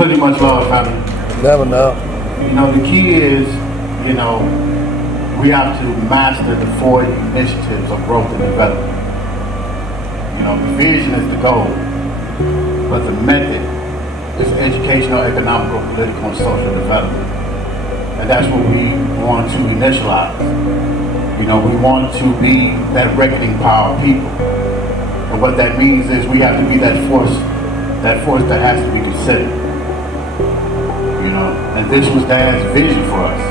Plenty much love, family. Never know. You know, the key is, you know, we have to master the 4 initiatives of growth and development. You know, the vision is the goal, but the method is educational, economical, political, and social development. And that's what we want to initialize. You know, we want to be that reckoning power of people. And what that means is we have to be that force that has to be considered. You know, and this was Dad's vision for us,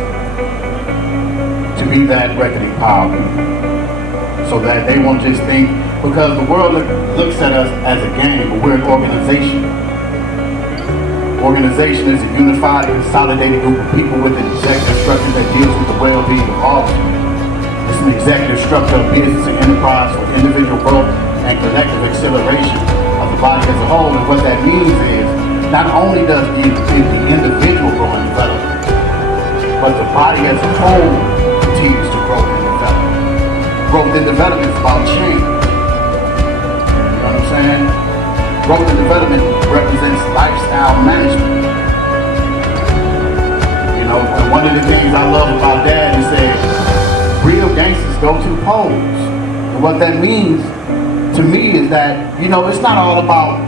to be that reckoning power of people. So that they won't just think, because the world looks at us as a gang, but we're an organization. Organization is a unified, consolidated group of people with an executive structure that deals with the well-being of all people. It's an executive structure of business and enterprise for individual growth and collective acceleration of the body as a whole. And what that means is, not only does the individual grow and develop, but the body as a whole continues to grow and develop. Growth and development is about change. You know what I'm saying? Growth and development represents lifestyle management. You know, and one of the things I love about Dad is that real gangsters go to polls. And what that means to me is that, you know, it's not all about,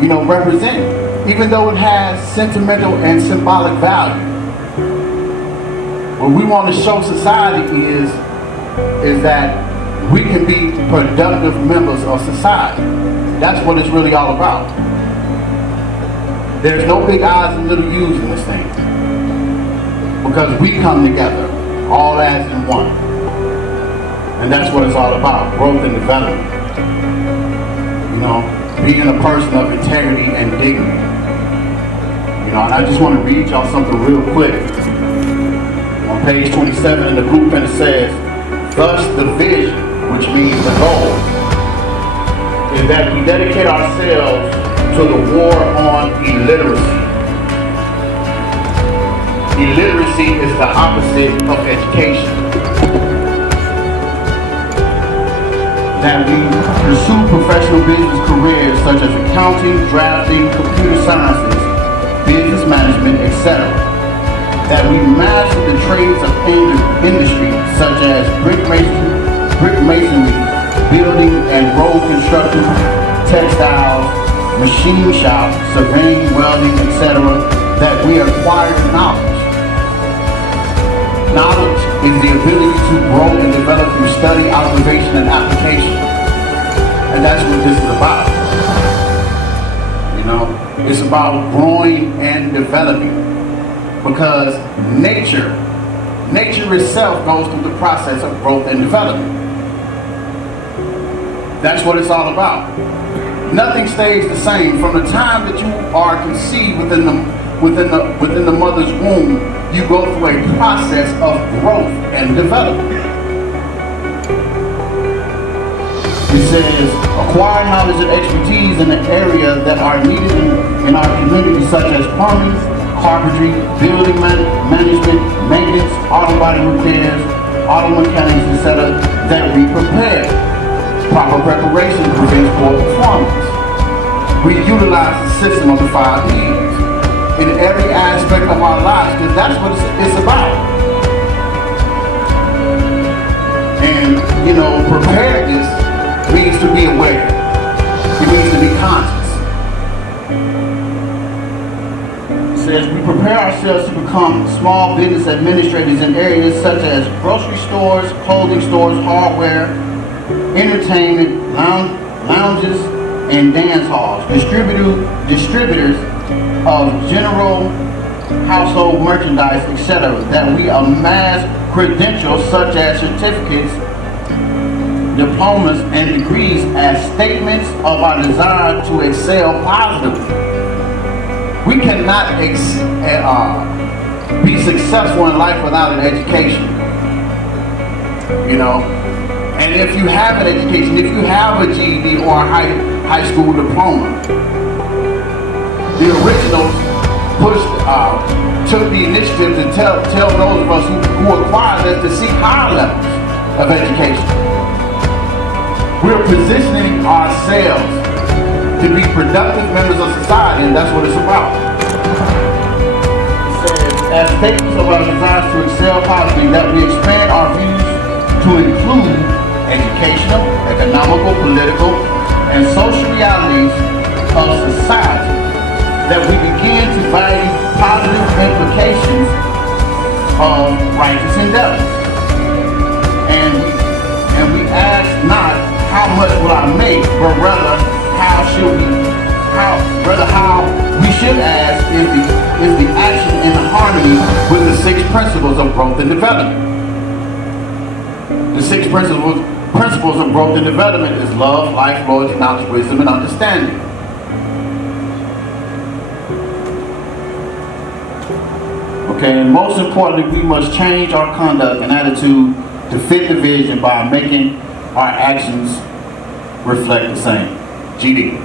you know, representing. Even though it has sentimental and symbolic value. What we want to show society is that we can be productive members of society. That's what it's really all about. There's no big I's and little U's in this thing. Because we come together, all as in one. And that's what it's all about, growth and development. You know, being a person of integrity and dignity. You know, and I just want to read y'all something real quick. On page 27 in the blueprint it says, thus the vision, which means the goal, is that we dedicate ourselves to the war on illiteracy. Illiteracy is the opposite of education. That we pursue professional business careers such as accounting, drafting, computer sciences, business management, etc. That we master the trades of industry such as brick masonry, building and road construction, textiles, machine shop, surveying, welding, etc. That we acquire knowledge. Knowledge is the ability to grow and develop through study, observation, and application. And that's what this is about. You know, it's about growing and developing. Because nature itself goes through the process of growth and development. That's what it's all about. Nothing stays the same. From the time that you are conceived within the mother's womb, you go through a process of growth and development. It says, acquire knowledge and expertise in the area that are needed in our community, such as plumbing, carpentry, building management, maintenance, auto body repairs, auto mechanics, etc. That we prepare. Proper preparation prevents poor performance. We utilize the system of the 5 E's in every aspect of our lives, because that's what it's about. And, you know, preparedness means to be aware. It means to be conscious. It says we prepare ourselves to become small business administrators in areas such as grocery stores, clothing stores, hardware, entertainment, lounges, and dance halls, distributors of general household merchandise, etc. That we amass credentials such as certificates, diplomas, and degrees as statements of our desire to excel positively. We cannot be successful in life without an education. You know? And if you have an education, if you have a GED or a high school diploma, the originals took the initiative to tell those of us who acquired this to seek higher levels of education. We're positioning ourselves to be productive members of society, and that's what it's about. well as desires to excel positively, that we expand our views to include educational, economical, political, and social realities of society, that we begin to value positive implications of righteous endeavors. And we ask not how much will I make, but rather how we should ask is the action in harmony with the 6 principles of growth and development. The 6 principles of growth and development is love, life, loyalty, knowledge, wisdom, and understanding. Okay, and most importantly, we must change our conduct and attitude to fit the vision by making our actions reflect the same. GD.